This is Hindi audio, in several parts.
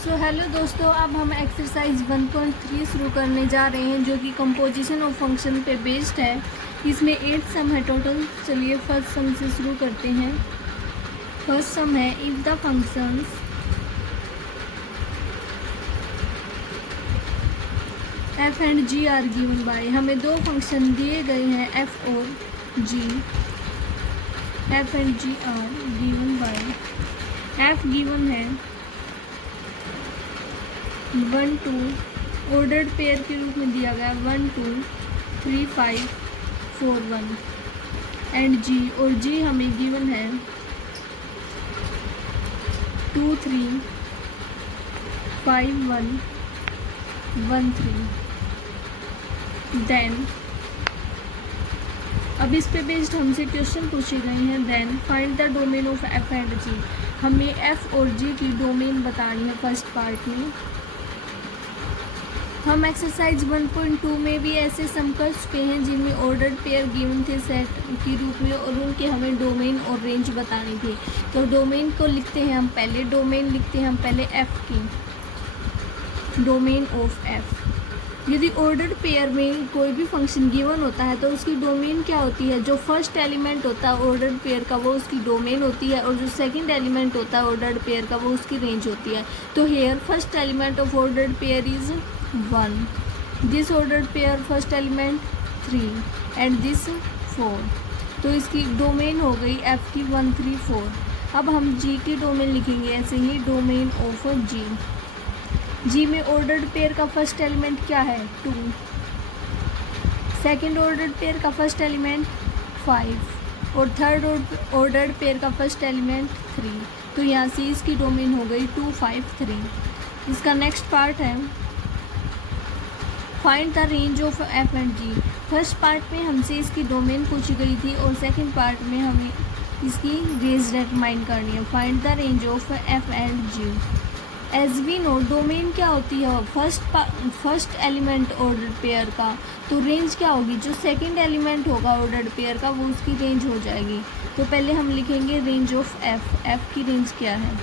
सो हेलो दोस्तों, अब हम एक्सरसाइज 1.3 शुरू करने जा रहे हैं जो कि कंपोजिशन ऑफ फंक्शन पे बेस्ड है। इसमें 8 सम है टोटल। चलिए फर्स्ट सम से शुरू करते हैं। फर्स्ट सम है if the functions f and g are given by. हमें दो फंक्शन दिए गए हैं f और g। f and g are given by. f given है 1 2 ऑर्डर्ड पेयर के रूप में दिया गया 1 2 3 5 4 1 एंड g, और g हमें गिवन है 2 3 5 1 1 3। देन अब इस पे बेस्ड हमसे क्वेश्चन पूछे गए हैं। Then find the domain of f and g। हमें f और g की डोमेन बतानी है फर्स्ट पार्ट में। हम एक्सरसाइज 1.2 में भी ऐसे सम कर चुके हैं जिनमें ऑर्डर्ड पेयर गिवन थे सेट के रूप में, और उनके हमें डोमेन और रेंज बतानी थी। तो डोमेन को लिखते हैं हम पहले। डोमेन लिखते हैं हम पहले f की, डोमेन ऑफ f। यदि ऑर्डर्ड पेयर में कोई भी फंक्शन गिवन होता है तो उसकी डोमेन क्या होती है? जो फर्स्ट एलिमेंट होता है ऑर्डर्ड पेयर का वो उसकी डोमेन होती है, और जो सेकंड एलिमेंट होता है ऑर्डर्ड पेयर का वो उसकी रेंज होती है। तो hair first element of ordered pair is 1, this ordered pair first element 3 and this 4। तो इसकी डोमेन हो गई f की 1 3 4। अब हम g की डोमेन लिखेंगे ऐसे ही, डोमेन ऑफ g में ऑर्डर्ड पेयर का फर्स्ट एलिमेंट क्या है? 2। सेकंड ऑर्डर्ड पेयर का फर्स्ट एलिमेंट 5 और थर्ड ऑर्डर्ड पेयर का फर्स्ट एलिमेंट 3। तो यहाँ से इसकी डोमेन हो गई 2 5 3। इसका नेक्स्ट पार्ट है find the range of f and g। First part में हमसे इसकी डोमेन पूछी गई थी और सेकंड पार्ट में हमें इसकी रेंज डिटरमाइन करनी है। Find the range of f and g। As we know domain क्या होती है? फर्स्ट एलिमेंट ऑर्डर्ड पेयर का। तो रेंज क्या होगी? जो सेकंड एलिमेंट होगा ऑर्डर्ड पेयर का वो उसकी रेंज हो जाएगी। तो पहले हम लिखेंगे रेंज ऑफ f की रेंज क्या है?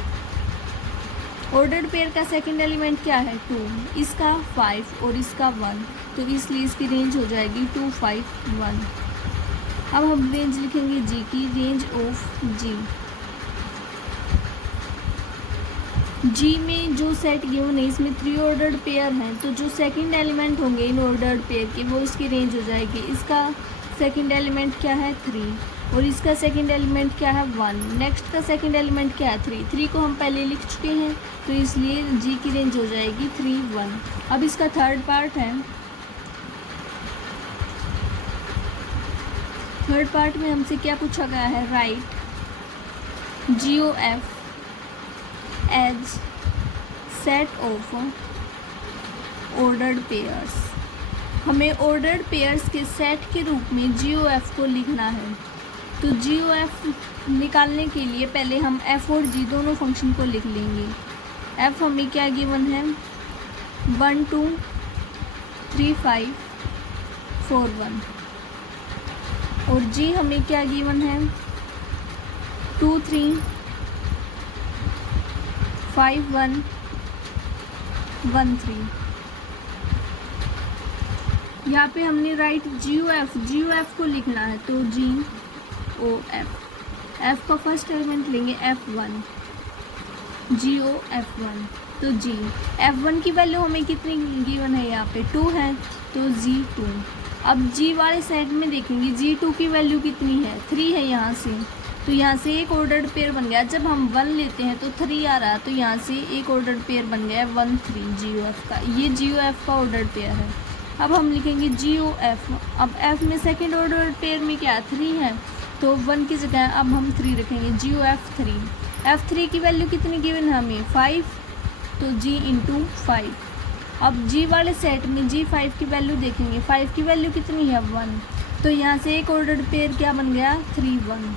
ऑर्डर्ड पेयर का सेकंड एलिमेंट क्या है? 2, इसका 5 और इसका 1। तो इसलिए इसकी रेंज हो जाएगी 2 5 1। अब हम रेंज लिखेंगे g की, रेंज ऑफ g में जो सेट गिवन है इसमें 3 ऑर्डर्ड पेयर हैं, तो जो सेकंड एलिमेंट होंगे इन ऑर्डर्ड पेयर के वो इसकी रेंज हो जाएगी। इसका सेकंड एलिमेंट क्या है? 3 और इसका सेकंड एलिमेंट क्या है? 1। नेक्स्ट का सेकंड एलिमेंट क्या है? 3 को हम पहले लिख चुके हैं, तो इसलिए g की रेंज हो जाएगी 3 1। अब इसका थर्ड पार्ट है। थर्ड पार्ट में हमसे क्या पूछा गया है? Right g of f as set of ordered pairs. हमें ऑर्डर्ड पेयर्स के सेट के रूप में g of f को लिखना है। तो g of f निकालने के लिए पहले हम f और g दोनों फंक्शन को लिख लेंगे। f हमें क्या गिवन है? 1 2 3 5 4 1 और g हमें क्या गिवन है? 2 3 5 1 1 3। यहाँ पे हमने राइट g of f को लिखना है। तो g o f का फर्स्ट एलिमेंट लेंगे f1, g o f1। तो g f1 की वैल्यू हमें कितनी गिवन है? यहाँ पे 2 है, तो g2। अब g वाले सेट में देखेंगे g2 की वैल्यू कितनी है? 3 है यहाँ से। तो यहाँ से एक ऑर्डर्ड पेयर बन गया। जब हम 1 लेते हैं तो 3 आ रहा है, तो यहाँ से एक ऑर्डर्ड पेयर बन गया 1 3 g of f का। ये g of f का ऑर्डर्ड पेयर है। अब हम लिखेंगे g of f। अब f में सेकंड ऑर्डर्ड पेयर में क्या 3 है, तो 1 की जगह अब हम 3 रखेंगे। g of f3। f3 की वैल्यू कितनी गिवन है हमें? 5, तो g इंटू 5। अब g वाले सेट में g5 की वैल्यू देखेंगे। 5 की वैल्यू कितनी है? 1। तो यहाँ से एक ऑर्डर्ड पेयर क्या बन गया? 3 1।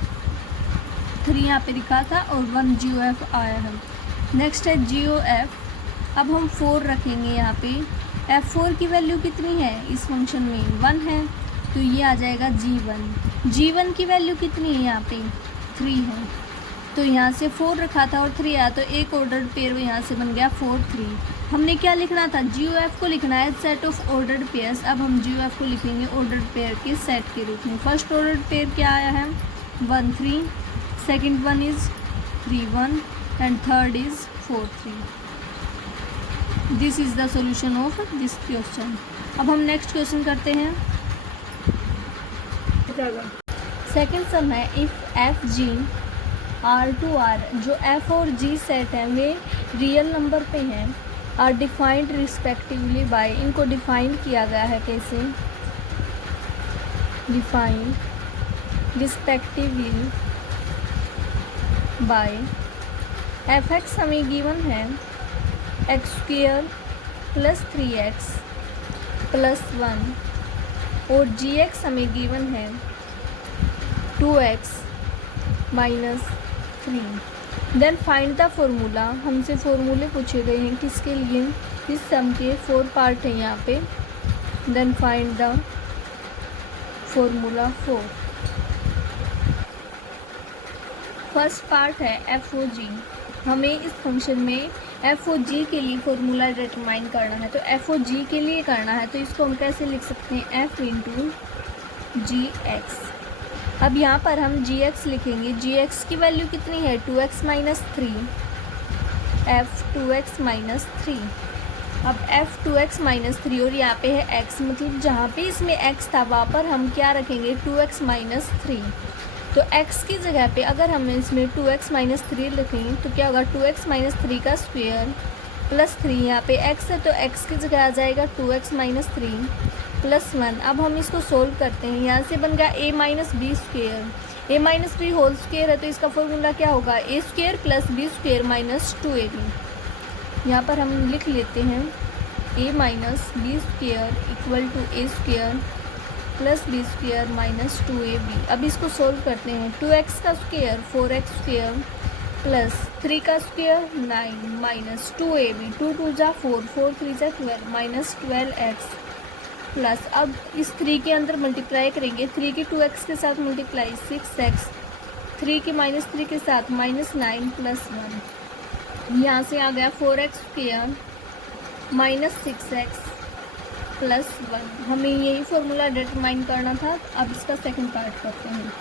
3 यहाँ पे लिखा था और 1 g of f आया है। नेक्स्ट है g of f। अब हम 4 रखेंगे यहाँ पे। f4 की वैल्यू कितनी है इस फंक्शन में? 1 है, तो ये आ जाएगा g1। g1 की वैल्यू कितनी है यहाँ पे? 3 है, तो यहाँ से 4 रखा था और 3 आया, तो एक ऑर्डर्ड पेयर यहाँ से बन गया 4 3। हमने क्या लिखना था, GOF को लिखना है सेट ऑफ ऑर्डर्ड पेयर्स। अब हम GOF को लिखेंगे ऑर्डर्ड पेयर के सेट के रूप में। फर्स्ट ऑर्डर्ड पेयर क्या आया है 1 3, second one is 3 1 and third is 4 3। This is the solution of this question. अब हम नेक्स्ट क्वेश्चन करते हैं। सेकेंड सम है if F G R to R, जो एफ और जी सेट हैं वे रियल नंबर पे हैं, आर डिफाइंड रिस्पेक्टिवली बाय, इनको डिफाइन किया गया है कैसे, defined respectively by F X हमें गिवन है X square plus 3x plus 1 और जी एक्स हमें गिवन है 2x minus 3। Then find the formula, हमसे फॉर्मूले पूछे गए हैं किसके लिए, इस सम के 4 पार्ट हैं यहाँ पे। Then find the formula 4। First part है एफ ओ जी, हमें इस फंक्शन में एफ ओ जी के लिए फॉर्मूला डिटरमाइन करना है। तो एफ ओ जी के लिए करना है तो इसको हम कैसे लिख सकते हैं, एफ इंटू जी एक्स। अब यहाँ पर हम जी एक्स लिखेंगे, जी एक्स की वैल्यू कितनी है 2x minus 3, F 2x minus 3। अब एफ 2x माइनस 3 और यहाँ पे है x, मतलब जहाँ पे इसमें x था वहाँ पर हम क्या रखेंगे 2x माइनस 3। तो x की जगह पे अगर हम इसमें 2x माइनस 3 लिखेंगे तो क्या होगा 2x माइनस 3 का स्क्वायर प्लस 3, यहाँ पे x है तो x की जगह आ जाएगा 2x माइनस 3 प्लस 1। अब हम इसको सोल्व करते हैं, यहाँ से बन गया a minus B square, a minus B whole square है तो इसका फॉर्मूला क्या होगा a square plus B square minus 2ab। यहाँ पर हम लिख लेते हैं a minus B square equal to a square plus B square minus 2ab। अब इसको सोल्व करते हैं, 2x का स्क्वेयर 4x स्क्वेयर प्लस 3 का स्क्वेयर 9 माइनस 2ab, 2 2 जा 4, 4 3 जा 12 माइनस 12x प्लस, अब इस 3 के अंदर मल्टीप्लाई करेंगे, 3 के 2x के साथ मल्टीप्लाई 6x, 3 के माइनस 3 के साथ माइनस 9 प्लस 1। यहाँ से आ गया 4x square minus 6x plus 1। हमें यही फॉर्मूला डिटरमाइन करना था। अब इसका सेकंड पार्ट करते हैं।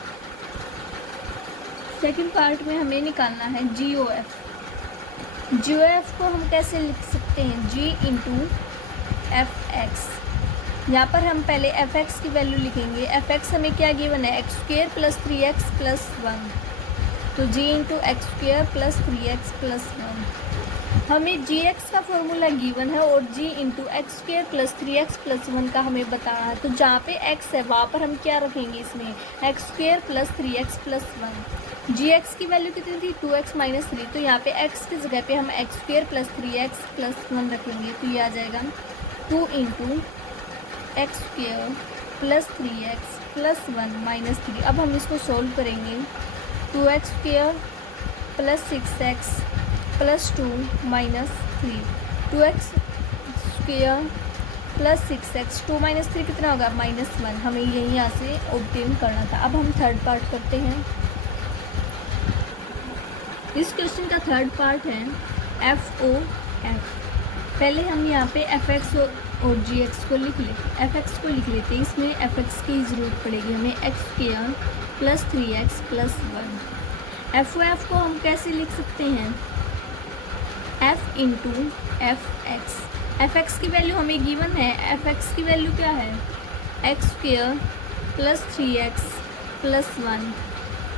सेकंड पार्ट में हमें निकालना है GOF। GOF को हम कैसे लिख सकते हैं, G इंटू एफ एक्स। यहाँ पर हम पहले एफ एक्स की वैल्यू लिखेंगे, एफ एक्स हमें क्या गिवन है X square plus 3x plus 1, तो G into x square plus 3x plus 1। हमें जी एक्स का फॉर्मूला गिवन है और g into x square plus 3x plus 1 का हमें बताना है। तो जहाँ पे x है वहाँ पर हम क्या रखेंगे, इसमें x square plus 3x plus 1। जी एक्स की वैल्यू कितनी थी 2x माइनस 3, तो यहाँ पे x की जगह पे हम x square plus 3x plus 1 रखेंगे, तो ये आ जाएगा 2 into x square plus 3x plus 1 minus 3। अब हम इसको सोल्व करेंगे, 2x square plus 6x plus 2 minus 3, 2x square plus 6x, 2 minus 3 कितना होगा माइनस 1। हमें यही यहाँ से ऑब्टेन करना था। अब हम थर्ड पार्ट करते हैं। इस क्वेश्चन का थर्ड पार्ट है FOF। पहले हम यहाँ पे FX और GX को लिख लेते, FX को लिख लेते हैं। इसमें FX की ज़रूरत पड़ेगी हमें, x square plus 3x plus 1। FOF को हम कैसे लिख सकते हैं, f into F X. F X की वैल्यू हमें गिवन है, एफ एक्स की वैल्यू क्या है X square plus 3x plus 1।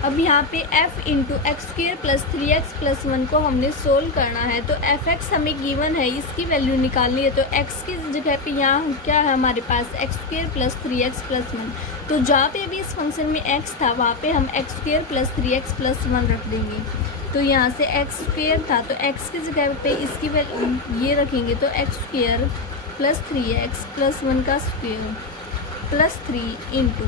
अब यहाँ पे f into x square plus 3x plus 1 को हमने सोल्व करना है। तो एफ एक्स हमें गिवन है, इसकी वैल्यू निकालनी है। तो x की जगह पे यहाँ क्या है हमारे पास x square plus 3x plus 1। तो जहाँ पे भी इस फंक्शन में x था वहाँ पे हम x square plus 3x plus 1 रख देंगे। तो यहाँ से एक्स स्क्वेयर था तो x की जगह पे इसकी वैल्यू ये रखेंगे, तो x square plus 3x plus 1 का स्क्वेयर प्लस 3 इंटू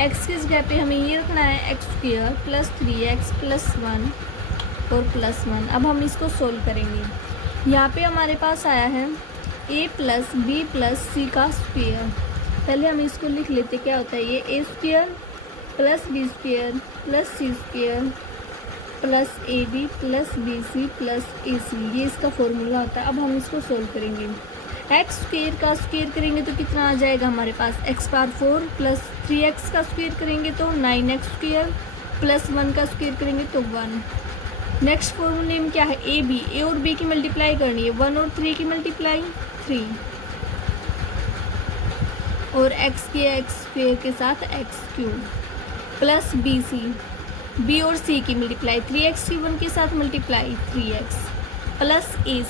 एक्स की जगह पे हमें ये रखना है X square plus 3x plus 1 और प्लस 1। अब हम इसको सोल्व करेंगे। यहाँ पे हमारे पास आया है a plus B plus C का स्क्वेयर। पहले हम इसको लिख लेते, क्या होता है ये a square plus B square plus C square plus A B plus B C plus A C, ये इसका फॉर्मूला होता है। अब हम इसको सोल्व करेंगे। एक्स स्क्वेयर का स्क्वेयर करेंगे तो कितना आ जाएगा हमारे पास, एक्स पावर 4 प्लस 3x का स्क्वेयर करेंगे तो 9x स्क्वेयर प्लस 1 का स्क्वेयर करेंगे तो 1। नेक्स्ट फॉर्मूले में क्या है, ए और बी की मल्टीप्लाई करनी है, 1 और 3 की मल्टीप्लाई 3, और एक्स स्क्वेयर के साथ एक्स क्यूब प्लस बी और सी की मल्टीप्लाई 3x की 1 के साथ मल्टीप्लाई 3x प्लस ए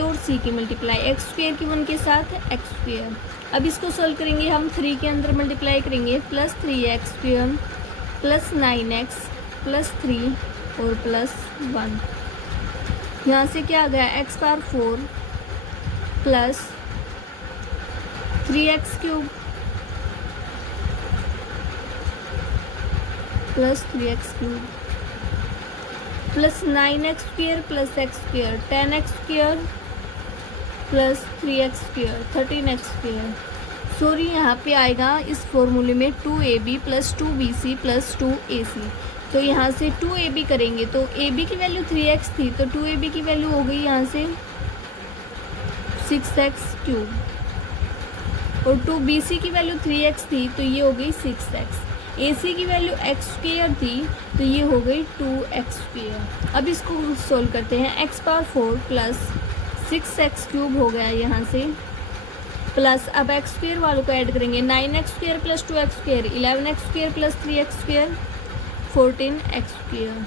और सी की मल्टीप्लाई एक्स स्क्वेयर की 1 के साथ एक्स स्क्वेयर। अब इसको सोल्व करेंगे हम, 3 के अंदर मल्टीप्लाई करेंगे plus 3x square plus 9x plus 3 और प्लस 1। यहाँ से क्या आ गया, x power 4 plus 3x cube plus 3x cube plus 9x square plus x square 10x square plus 3x square 13x square. Sorry, यहाँ पे आएगा इस फॉर्मूले में 2ab plus 2bc plus 2ac। तो यहाँ से 2ab करेंगे तो ab की वैल्यू 3x थी, तो 2ab की वैल्यू हो गई यहाँ से 6x क्यूब, और 2bc की वैल्यू 3x थी तो ये हो गई 6x। AC की वैल्यू x स्क्वेयर थी तो ये हो गई 2x स्क्वेयर। अब इसको सोल्व करते हैं, x power 4 plus 6x cube हो गया यहाँ से, प्लस अब x स्क्वेयर वालों को ऐड करेंगे, 9x square plus 2x square 11x square plus 3x square 14x square.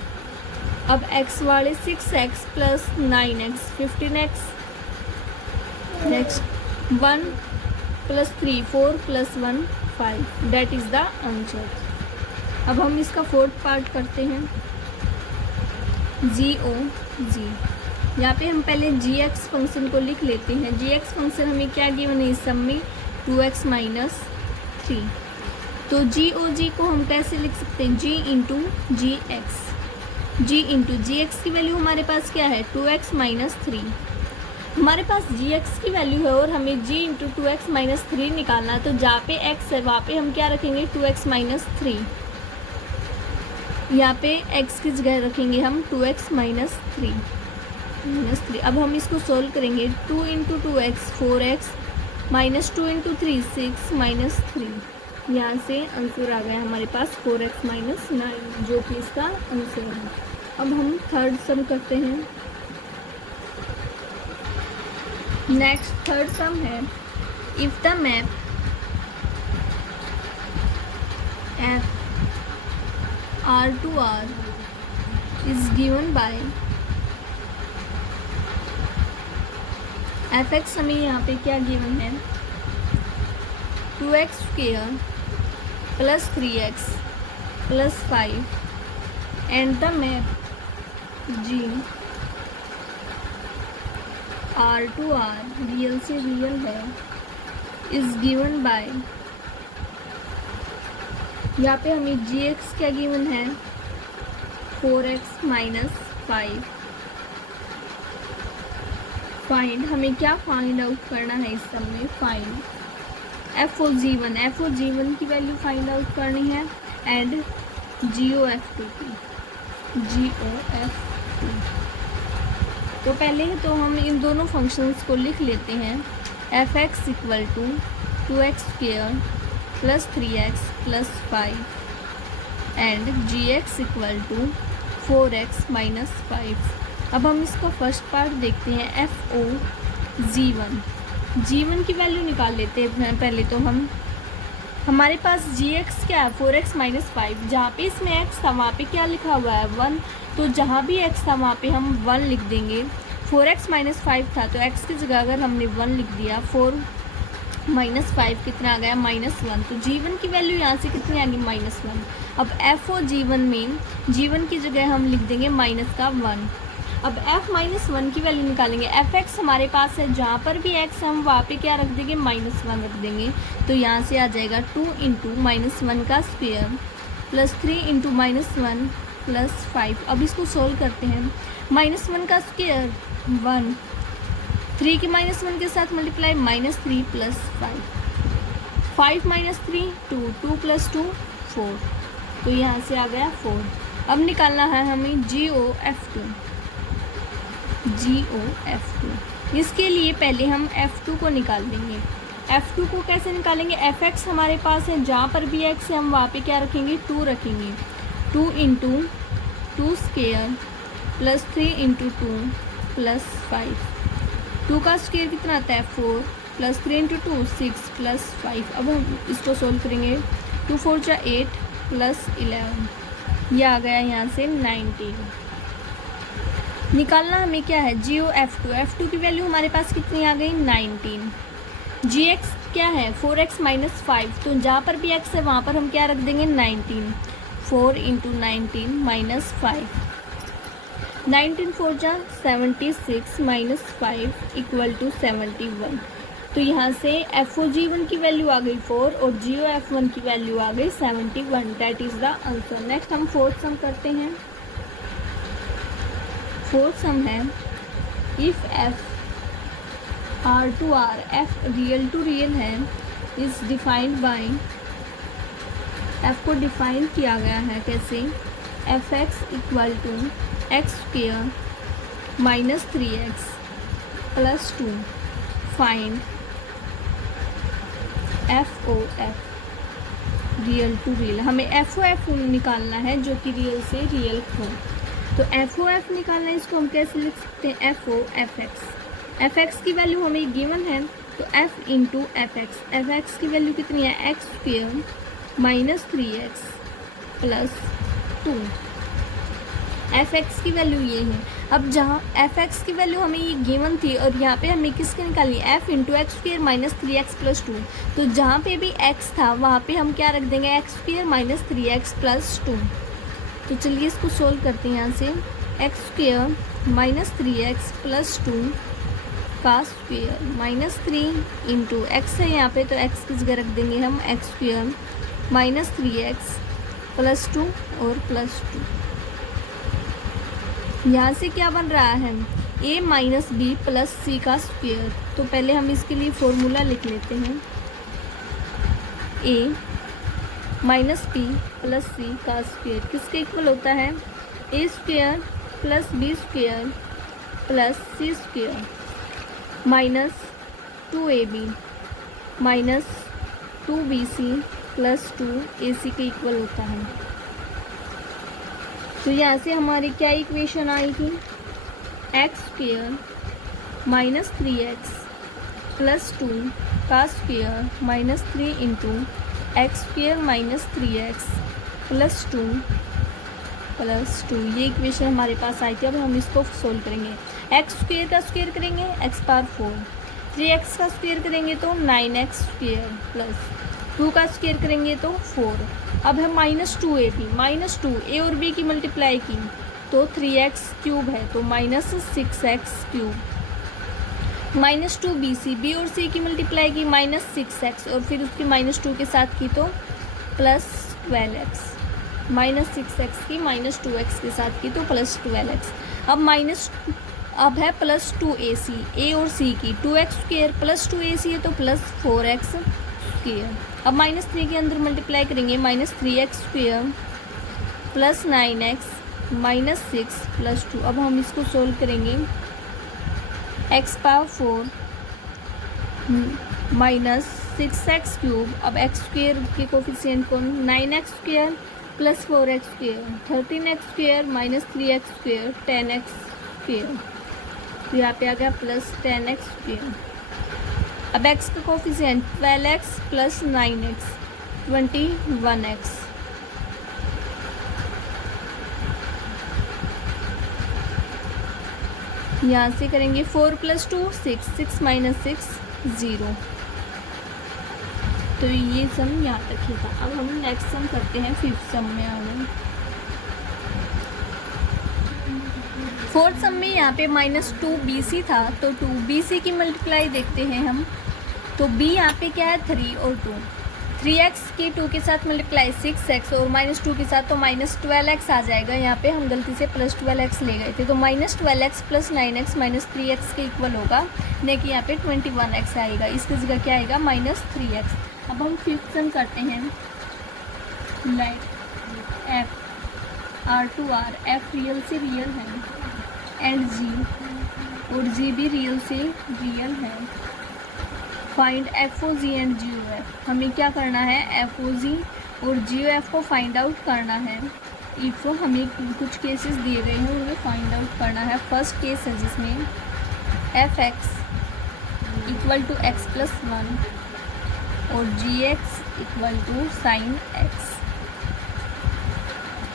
अब x वाले 6x plus 9x 15x, next 1 plus 3 4 plus 1 5, that is the answer. अब हम इसका फोर्थ पार्ट करते हैं, जी। यहाँ पे हम पहले gx फंक्शन को लिख लेते हैं। gx फंक्शन हमें क्या गिवन है इस सब में, 2x माइनस 3। तो g को हम कैसे लिख सकते हैं, g इंटू जी एक्स की वैल्यू हमारे पास क्या है, 2x माइनस 3। हमारे पास gx की वैल्यू है और हमें g इंटू 2x माइनस 3 निकालना है, तो जहाँ पे x है वहाँ पे हम क्या रखेंगे, 2x माइनस 3। यहाँ पे x की जगह रखेंगे हम 2x माइनस 3। अब हम इसको सोल्व करेंगे, 2 into 2x 4x minus 2 into 3 6 minus 3। यहाँ से आंसर आ गया हमारे पास 4x माइनस 9, जो कि इसका आंसर है। अब हम थर्ड सम करते हैं। नेक्स्ट थर्ड सम है, if the map f R2R is given by fx, हमें यहाँ पे क्या गिवन है, 2x square plus 3x plus 5 and the map G R2R real से रियल है, इज गिवन बाय, यहाँ पे हमें gx क्या गिवन है, 4x माइनस 5। फाइंड, हमें क्या फाइंड आउट करना है इस सब में, फाइंड f और g1 की वैल्यू फाइंड आउट करनी है, एंड GOF2 की, तो पहले तो हम इन दोनों फंक्शंस को लिख लेते हैं, fx equal to 2x square plus 3x plus 5 and gx equal to 4x minus 5। अब हम इसका फर्स्ट पार्ट देखते हैं, FO G1 की वैल्यू निकाल लेते हैं पहले तो हम। हमारे पास gx क्या है, 4x माइनस 5, जहाँ पे इसमें x था वहाँ पे क्या लिखा हुआ है 1, तो जहाँ भी x था वहाँ पे हम 1 लिख देंगे। 4x माइनस 5 था तो x की जगह अगर हमने 1 लिख दिया, 4 माइनस 5 कितना आ गया, -1, तो g1 की वैल्यू यहाँ से कितनी आ गई, -1। अब f और g1 में g1 की जगह हम लिख देंगे माइनस का 1। अब f माइनस 1 की वैल्यू निकालेंगे, fx हमारे पास है, जहाँ पर भी x हम वहाँ पे क्या रख देंगे, -1 रख देंगे, तो यहाँ से आ जाएगा 2 इंटू -1 का स्क्वेयर प्लस 3 इंटू -1 प्लस 5। अब इसको सोल्व करते हैं, -1 का स्क्वेयर 1, 3 के -1 के साथ मल्टीप्लाई -3 प्लस 5 माइनस 3 2 2 प्लस 2 4, तो यहाँ से आ गया 4। अब निकालना है हमें GOF2। इसके लिए पहले हम F2 को निकाल लेंगे। F2 को कैसे निकालेंगे? Fx हमारे पास है, जहाँ पर भी x है हम वहाँ पे क्या रखेंगे? 2 रखेंगे। 2 into 2 square plus 3 into 2 plus 5। 2 का स्क्वेयर कितना आता है? 4 प्लस 3 इंटू 2 6 प्लस 5। अब हम इसको सोल्व करेंगे। 2 4 जा 8 प्लस 11, ये आ गया यहाँ से 19। निकालना हमें क्या है? GOF2। F2 की वैल्यू हमारे पास कितनी आ गई? 19। Gx क्या है? 4x माइनस 5, तो जहाँ पर भी x है वहाँ पर हम क्या रख देंगे? 19। 4 इंटू 19 माइनस 5। 19 4 जा 76 माइनस 5 इक्वल टू 71। तो यहाँ से FOG1 की वैल्यू आ गई 4 और GOF1 की वैल्यू आ गई 71। That is the answer. Next हम फोर्थ सम करते हैं। फोर्थ सम है, if F R to R, F real to real है, इज़ डिफाइंड बाय, F को डिफाइन किया गया है कैसे? Fx equal to X square minus 3x plus 2। Find FOF real to real. हमें FOF निकालना है जो कि रियल से रियल हो। तो FOF निकालना है, इसको हम कैसे लिख सकते हैं? FOFX। Fx की वैल्यू हमें गिवन है, तो F इंटू Fx की वैल्यू कितनी है? X square minus 3x plus 2। Fx की वैल्यू ये है। अब जहाँ Fx की वैल्यू हमें ये गिवन थी और यहाँ पे हमें किसकी निकालनी है? F into x square minus 3x plus 2। तो जहाँ पे भी x था वहाँ पे हम क्या रख देंगे? X square minus 3x plus 2। तो चलिए इसको सोल्व करते हैं। यहाँ से x square minus 3x plus 2 का स्क्वेयर माइनस 3 इंटू एक्स है यहाँ पे, तो x की जगह रख देंगे हम x square minus 3x plus 2 और प्लस 2। यहाँ से क्या बन रहा है? a minus B plus C का स्क्वेयर। तो पहले हम इसके लिए फॉर्मूला लिख लेते हैं। a minus B plus C का स्क्वेयर किसके इक्वल होता है? a square plus B square plus C square minus 2ab minus 2bc plus 2ac के इक्वल होता है। तो यहाँ से हमारी क्या इक्वेशन आई थी? X square minus 3x plus 2 का square minus 3 into x square minus 3x plus 2 plus 2, ये इक्वेशन हमारे पास आई थी। अब हम इसको सोल्व करेंगे। एक्स स्क्वेयर का स्क्वेयर करेंगे एक्स पावर 4, 3x का स्क्वेयर करेंगे तो 9x स्क्वेयर प्लस 2 का स्क्वेयर करेंगे तो 4। अब है माइनस 2ab, माइनस 2 a और b की मल्टीप्लाई की तो 3x क्यूब है, तो minus 6x cube. Minus 2bc, b और c की मल्टीप्लाई की माइनस 6x और फिर उसकी माइनस 2 के साथ की तो प्लस 12x। माइनस 6x की माइनस 2x के साथ की तो प्लस 12x। अब है प्लस 2ac, a और c की 2x स्क्वेयर प्लस 2ac है तो प्लस 4x स्क्वेयर। अब माइनस 3 के अंदर मल्टीप्लाई करेंगे minus 3x square plus 9x minus 6 plus 2। अब हम इसको सोल्व करेंगे। x power 4 minus 6x cube. अब x स्क्वेयर के कोफिशिएंट को 9x square plus 4x square 13x square minus 3x square 10x square. तो यहाँ पे आ गया प्लस 10x स्क्वेयर। अब x का coefficient 12x plus 9x 21x। यहाँ से करेंगे 4 प्लस 2 6, 6 माइनस 6 0। तो ये सम यहाँ तक ही था। अब हम नेक्स्ट सम करते हैं। फिफ्थ सम में आना। फोर्थ सम में यहाँ पे माइनस 2bc था, तो 2bc की मल्टीप्लाई देखते हैं हम। तो b यहाँ पे क्या है? 3 और 2। 3x की 2 के साथ मल्टीप्लाई 6x और माइनस 2 के साथ तो माइनस 12x आ जाएगा। यहाँ पे हम गलती से प्लस 12x ले गए थे, तो minus 12x plus 9x minus 3x के इक्वल होगा, नहीं कि यहाँ पे 21x आएगा। इसकी जगह क्या आएगा? Minus 3x। अब हम फिफ्थ सम करते हैं। Like f R to R, F real से रियल है, एंड G, और G भी रियल से रियल है। Find FOG and GOF। हमें क्या करना है, FOG और GOF को फाइंड आउट करना है। इफ़ हमें कुछ केसेस दिए गए हैं उन्हें फाइंड आउट करना है। फर्स्ट केस है जिसमें fx equal to x plus 1 और gx equal to sine x।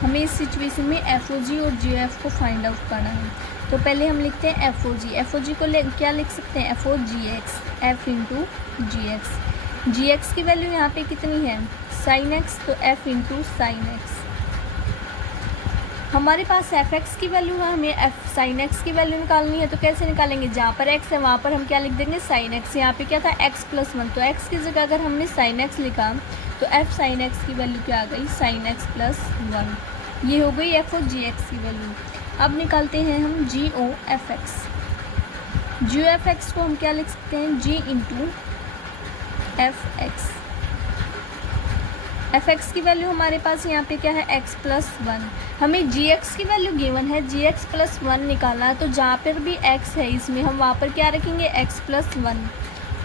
हमें इस सिचुएशन में FOG और GOF को फाइंड आउट करना है। तो पहले हम लिखते हैं FOG को क्या लिख सकते हैं, FOGX, F इंटू जी एक्स की वैल्यू यहाँ पे कितनी है, साइन x, तो F इंटू साइन एक्स। हमारे पास fx की वैल्यू है, हमें f साइन x की वैल्यू निकालनी है। तो कैसे निकालेंगे, जहाँ पर x है वहाँ पर हम क्या लिख देंगे, साइन x। यहाँ पे क्या था, x प्लस 1, तो x की जगह अगर हमने साइन x लिखा तो f साइन x की वैल्यू क्या आ गई, साइन x प्लस 1। ये हो गई FOGX की वैल्यू। अब निकालते हैं हम GOFX। GOFX को हम क्या लिख सकते हैं, G इंटू FX। fx की वैल्यू हमारे पास यहाँ पे क्या है, x प्लस 1। हमें gx की वैल्यू गिवन है, gx प्लस 1 निकालना है। तो जहाँ पर भी x है इसमें हम वहाँ पर क्या रखेंगे, x प्लस 1।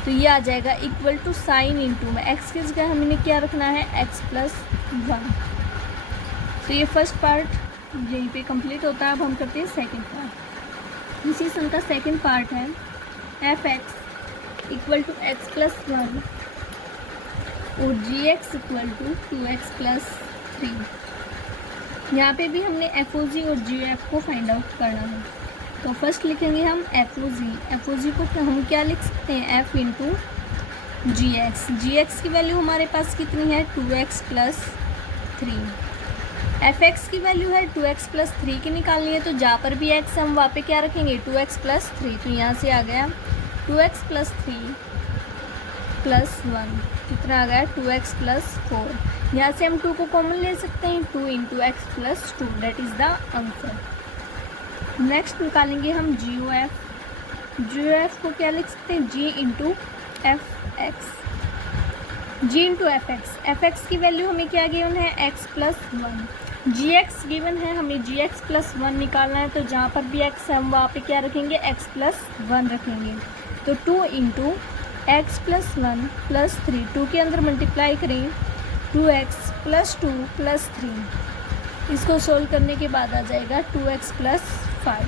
तो ये आ जाएगा इक्वल टू साइन इंटू में x की जगह हमने क्या रखना है, x प्लस 1। तो ये फर्स्ट पार्ट यहीं पे कंप्लीट होता है। अब हम करते हैं सेकंड पार्ट। इसी सम का सेकंड पार्ट है fx equal to x plus 1 और gx equal to 2x plus 3। यहाँ पे भी हमने FOG और GOF को फाइंड आउट करना है। तो फर्स्ट लिखेंगे हम FOG को हम क्या लिख सकते हैं, F इंटू GX की वैल्यू हमारे पास कितनी है, 2x प्लस 3। fx की वैल्यू है 2x प्लस 3 की निकालनी है। तो जहाँ पर भी x हम वहाँ पे क्या रखेंगे, 2x प्लस 3। तो यहाँ से आ गया 2x प्लस 3 प्लस 1, कितना आ गया, 2x प्लस 4। यहाँ से हम 2 को कॉमन ले सकते हैं, 2 into x plus 2, that is the answer. Next निकालेंगे हम GOF को क्या लिख सकते हैं, G इंटू FX की वैल्यू हमें क्या गिवन है, x प्लस 1। gx गिवन है, हमें gx प्लस 1 निकालना है। तो जहाँ पर भी x है हम वहाँ पे क्या रखेंगे, x प्लस 1 रखेंगे। तो 2 इंटू एक्स प्लस 1 प्लस 3, 2 के अंदर मल्टीप्लाई करें, 2x प्लस 2 प्लस 3। इसको सोल्व करने के बाद आ जाएगा 2x प्लस 5।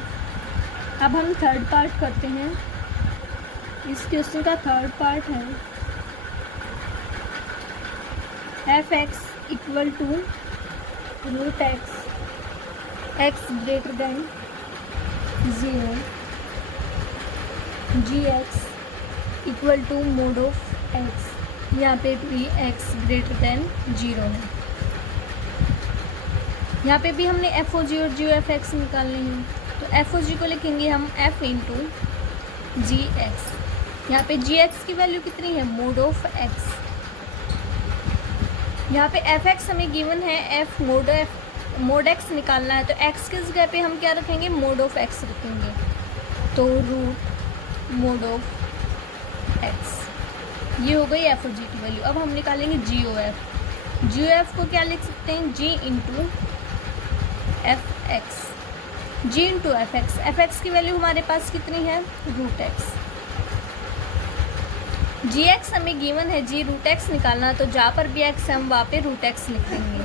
अब हम थर्ड पार्ट करते हैं। इस क्वेश्चन का थर्ड पार्ट है fx equal to root x greater than 0, gx equal to mod of x। यहाँ पे भी x ग्रेटर देन 0 है। यहाँ पे भी हमने FOG और GOFX निकालने हैं। तो FOG को लिखेंगे हम F इंटू GX। यहाँ पे GX की वैल्यू कितनी है, मोड ऑफ x। यहाँ पे fx हमें गिवन है, f मोड x निकालना है। तो x की जगह पे हम क्या रखेंगे, मोड ऑफ x रखेंगे। तो रूट मोड ऑफ x, ये हो गई FOG की वैल्यू। अब हम निकालेंगे GOF को क्या लिख सकते हैं, G इंटू FX की वैल्यू हमारे पास कितनी है, रूट x। gx हमें गिवन है, g रूट x निकालना। तो जहाँ पर भी x है हम वहाँ पे रूट x लिख देंगे।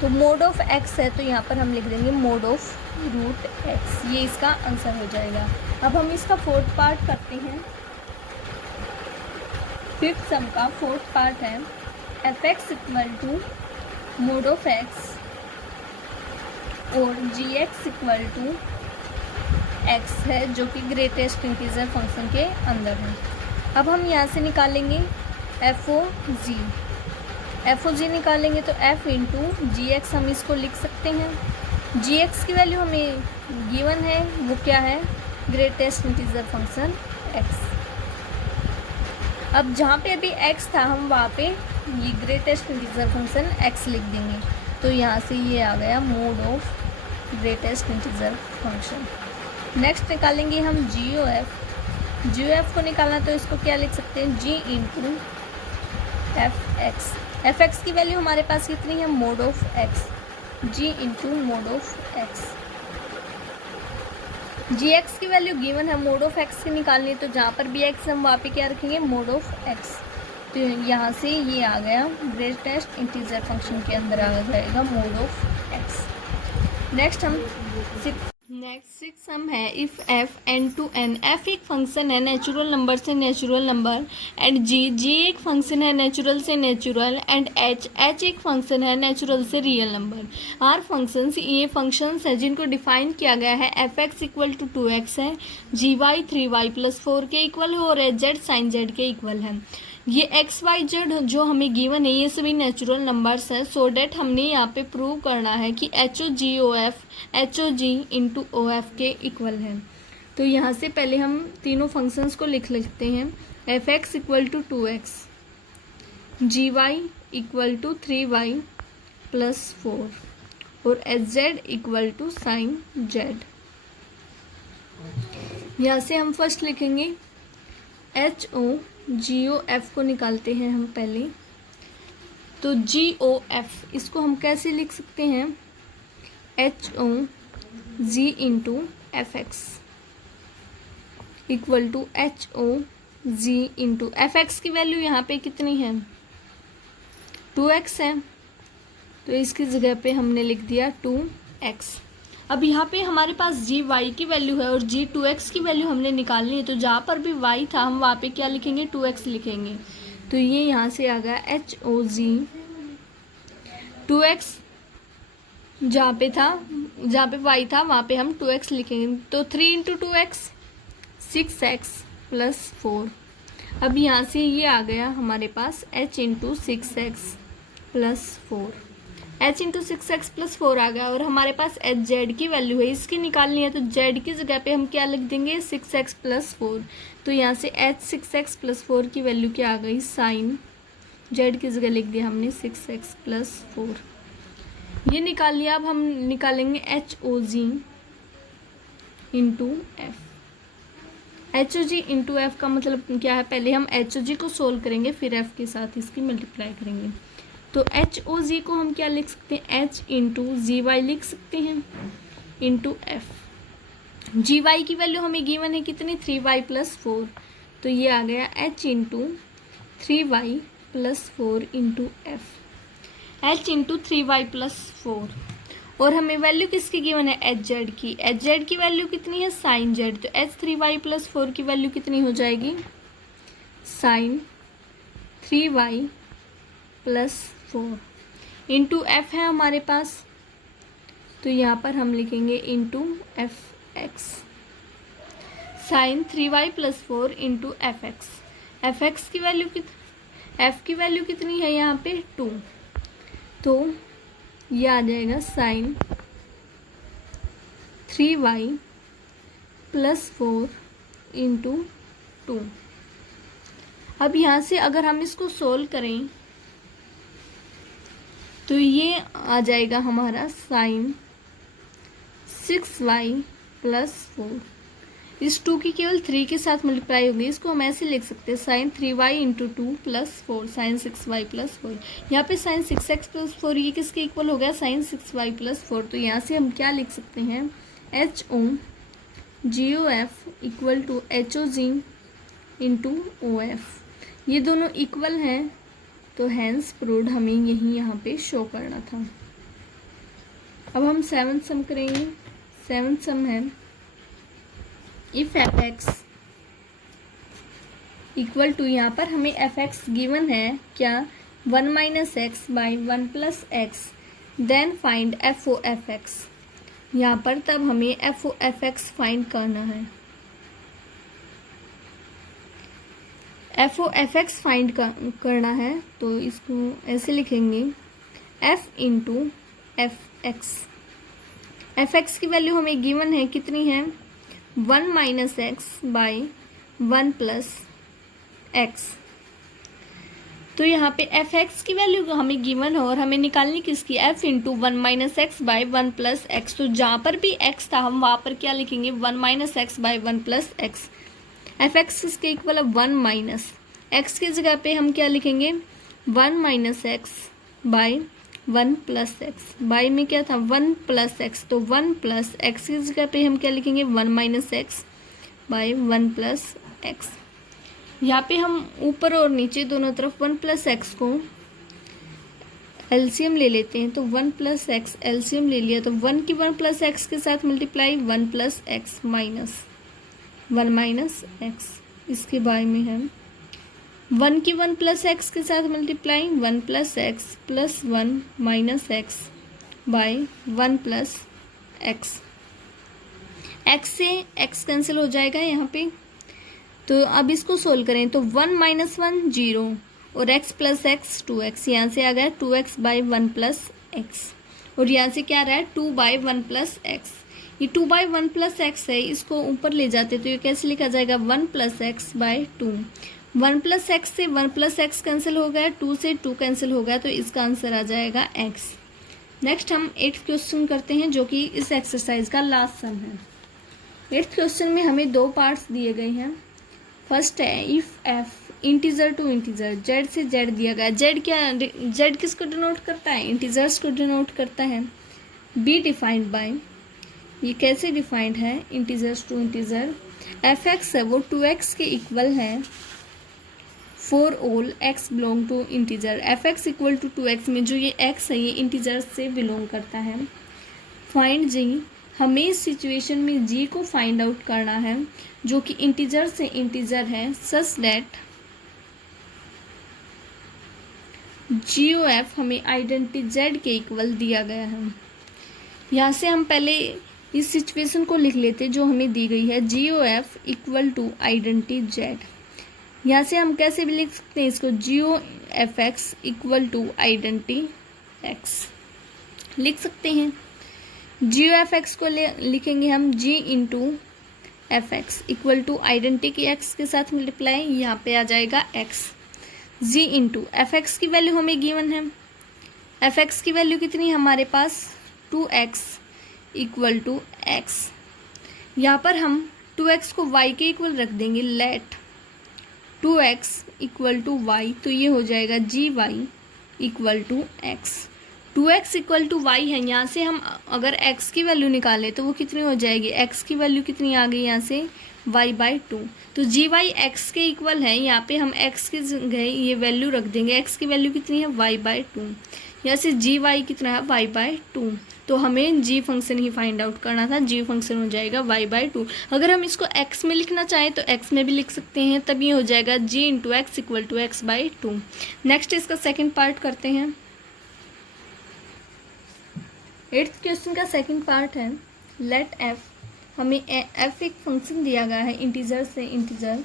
तो मोड ऑफ x है तो यहाँ पर हम लिख देंगे मोड ऑफ रूट x। ये इसका आंसर हो जाएगा। अब हम इसका फोर्थ पार्ट करते हैं। फिफ्थ सम का फोर्थ पार्ट है fx equal to mod of x और gx इक्वल टू x है, जो कि ग्रेटेस्ट इंटीजर फंक्शन के अंदर है। अब हम यहाँ से निकालेंगे FOG निकालेंगे। तो f इंटू GX हम इसको लिख सकते हैं। GX की वैल्यू हमें गिवन है, वो क्या है, ग्रेटेस्ट इंटीजर फंक्शन x। अब जहाँ पे अभी x था हम वहाँ पे ये ग्रेटेस्ट इंटीजर फंक्शन x लिख देंगे। तो यहाँ से ये आ गया mode of greatest integer function. Next निकालेंगे हम GOF को निकालना। तो इसको क्या लिख सकते हैं, G इंटू FX की वैल्यू हमारे पास कितनी है, mod of x। G into mod of X. G X की वैल्यू गिवन है, मोड ऑफ एक्स की निकालनी है, तो जहाँ पर भी एक्स हम वहाँ पे क्या रखेंगे, मोड ऑफ एक्स। तो यहाँ से ये आ गया ग्रेटेस्ट इंटीजर फंक्शन के अंदर आ जाएगा mode of x. Next six sum है, if f N to N, f एक फंक्शन है नेचुरल नंबर से नेचुरल नंबर, एंड जी एक फंक्शन है नेचुरल से नेचुरल, एंड एच एक फंक्शन है नेचुरल से रियल नंबर। आर फंक्शंस, ये फंक्शंस हैं जिनको डिफाइन किया गया है, f x equal to 2x है, जी वाई 3y + 4 के इक्वल है, और एच जेड साइन जेड के इक्वल है। ये एक्स वाई जेड जो हमें गिवन है ये सभी नेचुरल नंबर्स हैं, सो डेट हमने यहाँ पे प्रूव करना है कि H O G into O F के इक्वल है। तो यहाँ से पहले हम तीनों फंक्शंस को लिख लेते हैं, F x equal to 2x, G Y equal to 3y + 4 और H Z equal to sine Z. यहाँ से हम फर्स्ट लिखेंगे H O G O F को निकालते हैं हम पहले। तो जी ओ एफ इसको हम कैसे लिख सकते हैं, H O G into F x equal to H O G into F X की वैल्यू यहाँ पे कितनी है, 2x है, तो इसकी जगह पे हमने लिख दिया 2x। अब यहाँ पे हमारे पास जी वाई की वैल्यू है और जी 2x की वैल्यू हमने निकालनी है, तो जहाँ पर भी y था हम वहाँ पे क्या लिखेंगे, 2x लिखेंगे। तो ये यहाँ से आ गया एच ओ जी 2x, जहाँ पे y था वहाँ पे हम 2x लिखेंगे, तो 3 इंटू 2x 6x + 4। अब यहाँ से ये आ गया हमारे पास h into 6x + 4, h into 6x + 4 आ गया, और हमारे पास एच जेड की वैल्यू है, इसकी निकालनी है, तो जेड की जगह पे हम क्या लिख देंगे, 6x + 4। तो यहाँ से h 6x + 4 की वैल्यू क्या आ गई, साइन जेड की जगह लिख दिया हमने 6x + 4। ये निकाल लिया। अब हम निकालेंगे H O G into F. H O G into F का मतलब क्या है, पहले हम एच ओ जी को सोल्व करेंगे फिर एफ के साथ इसकी मल्टीप्लाई करेंगे। तो एच ओ जी को हम क्या लिख सकते हैं, एच इंटू जी वाई लिख सकते हैं इंटू एफ। जी वाई की वैल्यू हमें गिवन है कितनी, 3y + 4, तो ये आ गया H into 3y + 4 into F, H into 3y + 4। और हमें वैल्यू किसकी गिवन है, एच जेड की। एच जेड की वैल्यू कितनी है, साइन जेड, तो एच 3y + 4 की वैल्यू कितनी हो जाएगी, साइन 3y + 4 इंटू एफ है हमारे पास, तो यहाँ पर हम लिखेंगे into F X, sine 3y + 4 into F X. F X की वैल्यू एफ की वैल्यू कितनी है यहाँ पे 2, तो ये आ जाएगा साइन 3y + 4 इंटू 2। अब यहाँ से अगर हम इसको सोल्व करें तो ये आ जाएगा हमारा साइन 6y + 4। इस 2 की केवल 3 के साथ मल्टीप्लाई होगी, इसको हम ऐसे लिख सकते हैं sign 3y into 2 + 4 sign 6y + 4। यहाँ पे साइन 6x + 4 ये किसके इक्वल हो गया, साइन 6y + 4। तो यहाँ से हम क्या लिख सकते हैं, H O G O F equal to H O G into O F. ये दोनों इक्वल हैं, तो हैंस प्रूव्ड हमें यही यहाँ पे शो करना था। अब हम 7th सम करेंगे। 7th सम है, if F x equal to, यहाँ पर हमें एफ एक्स गिवन है क्या, 1 - x by 1 + x, then find F O F X. यहाँ पर तब हमें F O F X find करना है। F O F X find करना है, तो इसको ऐसे लिखेंगे F into F X. F X की वैल्यू हमें गिवन है कितनी है, 1 - x बाई 1 + x। तो यहाँ पे एफ एक्स की वैल्यू हमें गिवन है और हमें निकालनी किसकी, F into 1 - x by 1 + x। तो जहाँ पर भी x था हम वहाँ पर क्या लिखेंगे, 1 - x by 1 + x। F x किसके इक्वल है, 1 - x की जगह पे हम क्या लिखेंगे, 1 - x by 1 plus x, by में क्या था 1 प्लस एक्स, तो 1 प्लस एक्स की जगह पे हम क्या लिखेंगे 1 minus x by 1 plus x. यहाँ पे हम ऊपर और नीचे दोनों तरफ 1 प्लस एक्स को एलसीएम ले लेते हैं, तो 1 प्लस एक्स एलसीएम ले लिया, तो 1 की 1 प्लस एक्स के साथ multiply 1 plus x minus 1 minus x, इसके बारे में है 1 की 1 प्लस एक्स के साथ multiply 1 plus X plus 1 minus X by 1 plus X. X से एक्स कैंसिल हो जाएगा यहाँ पे, तो अब इसको सोल्व करें तो 1 माइनस 1 0 और x प्लस एक्स 2x, यहाँ से आ गया 2x बाई 1 प्लस एक्स, और यहाँ से क्या आ रहा है 2 बाई 1 प्लस एक्स। ये 2 बाई 1 प्लस एक्स है, इसको ऊपर ले जाते तो ये कैसे लिखा जाएगा 1 plus x by 2। 1 plus x से 1 प्लस एक्स कैंसिल हो गया, 2 से 2 कैंसिल हो गया, तो इसका आंसर आ जाएगा x। नेक्स्ट हम 8th क्वेश्चन करते हैं जो कि इस एक्सरसाइज का लास्ट सम है। 8th क्वेश्चन में हमें 2 पार्ट्स दिए गए हैं। फर्स्ट है if f integer to integer, Z से जेड दिया गया, जेड क्या, जेड किसको डिनोट करता है इंटीजर्स को डिनोट करता है। बी डिफाइंड बाय, ये कैसे डिफाइंड है integers to integer, F X है वो 2x के इक्वल है for all x belong to integer, F x equal to 2x में जो ये x है ये इंटीजर से बिलोंग करता है। फाइंड जी, हमें इस सिचुएशन में g को फाइंड आउट करना है जो कि इंटीजर से इंटीजर है, सच दैट GOF हमें आइडेंटिटी z के इक्वल दिया गया है। यहाँ से हम पहले इस सिचुएशन को लिख लेते जो हमें दी गई है, GOF equal to identity z। यहाँ से हम कैसे भी लिख सकते हैं इसको, GOFX equal to identity x लिख सकते हैं। GOFX को लिखेंगे हम g into FX equal to identity की x के साथ मल्टीप्लाई, यहाँ पे आ जाएगा x। g into F X की वैल्यू हमें गिवन है, एफ एक्स की वैल्यू कितनी है हमारे पास 2x इक्वल टू x। यहाँ पर हम 2x को y के इक्वल रख देंगे, late 2x equal to y, तो ये हो जाएगा gy equal to x। 2x equal to y है, यहाँ से हम अगर x की वैल्यू निकालें तो वो कितनी हो जाएगी, x की वैल्यू कितनी आ गई यहाँ से y बाई 2, तो जी वाई एक्स के इक्वल है। यहाँ पे हम x की जगह ये वैल्यू रख देंगे, x की वैल्यू कितनी है y बाई 2, यहाँ से जी वाई कितना है y बाई 2, तो हमें g फंक्शन ही फाइंड आउट करना था, g फंक्शन हो जाएगा y बाई 2। अगर हम इसको x में लिखना चाहें तो x में भी लिख सकते हैं, तब ये हो जाएगा g into x equal to X by 2। Next इसका सेकेंड पार्ट करते हैं। 8th क्वेश्चन का सेकेंड पार्ट है, लेट f, हमें f एक फंक्शन दिया गया है इंटीजर से इंटीजर,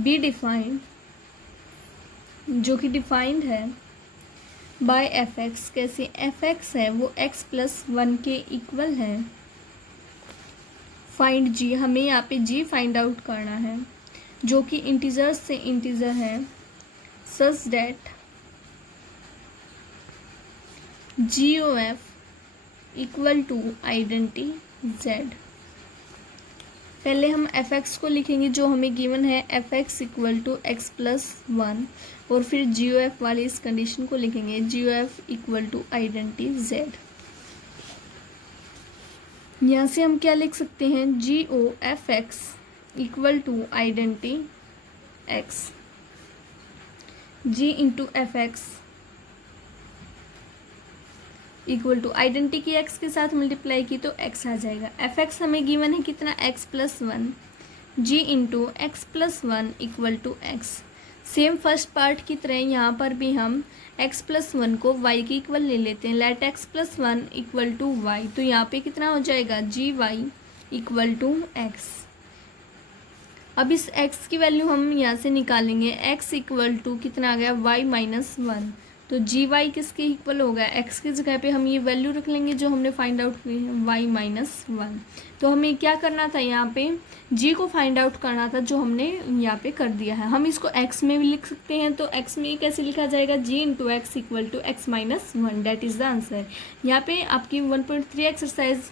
बी डिफाइंड, जो कि डिफाइंड है बाय एफ एक्स, कैसे एफ एक्स है वो x प्लस 1 के इक्वल है। फाइंड g, हमें यहाँ पे g फाइंड आउट करना है जो कि इंटीजर से इंटीजर है, such that GOF equal to identity z। पहले हम एफ एक्स को लिखेंगे जो हमें गिवन है, f x equal to x plus 1, और फिर GOF वाली इस कंडीशन को लिखेंगे, GOF equal to identity z। यहाँ से हम क्या लिख सकते हैं, GOFX equal to identity x, g into F x equal to identity की x के साथ मल्टीप्लाई की तो x आ जाएगा। एफ एक्स हमें गिवन है कितना x plus 1, g into x plus 1 equal to x। Same first part की तरह यहाँ पर भी हम x प्लस 1 को y के इक्वल ले लेते हैं, let x plus 1 equal to y, तो यहाँ पे कितना हो जाएगा gy इक्वल टू x। अब इस x की वैल्यू हम यहाँ से निकालेंगे, x इक्वल टू कितना आ गया y माइनस 1, तो जी वाई किसके इक्वल होगा, x की जगह पे हम ये वैल्यू रख लेंगे जो हमने फाइंड आउट की है, y माइनस 1। तो हमें क्या करना था, यहाँ पे g को फाइंड आउट करना था जो हमने यहाँ पे कर दिया है। हम इसको x में भी लिख सकते हैं, तो x में कैसे लिखा जाएगा, g into x equal to x minus 1, that is the answer. यहाँ पे आपकी 1.3 एक्सरसाइज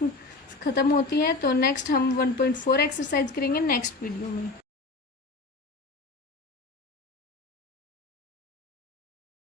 ख़त्म होती है, तो नेक्स्ट हम 1.4 एक्सरसाइज करेंगे नेक्स्ट वीडियो में।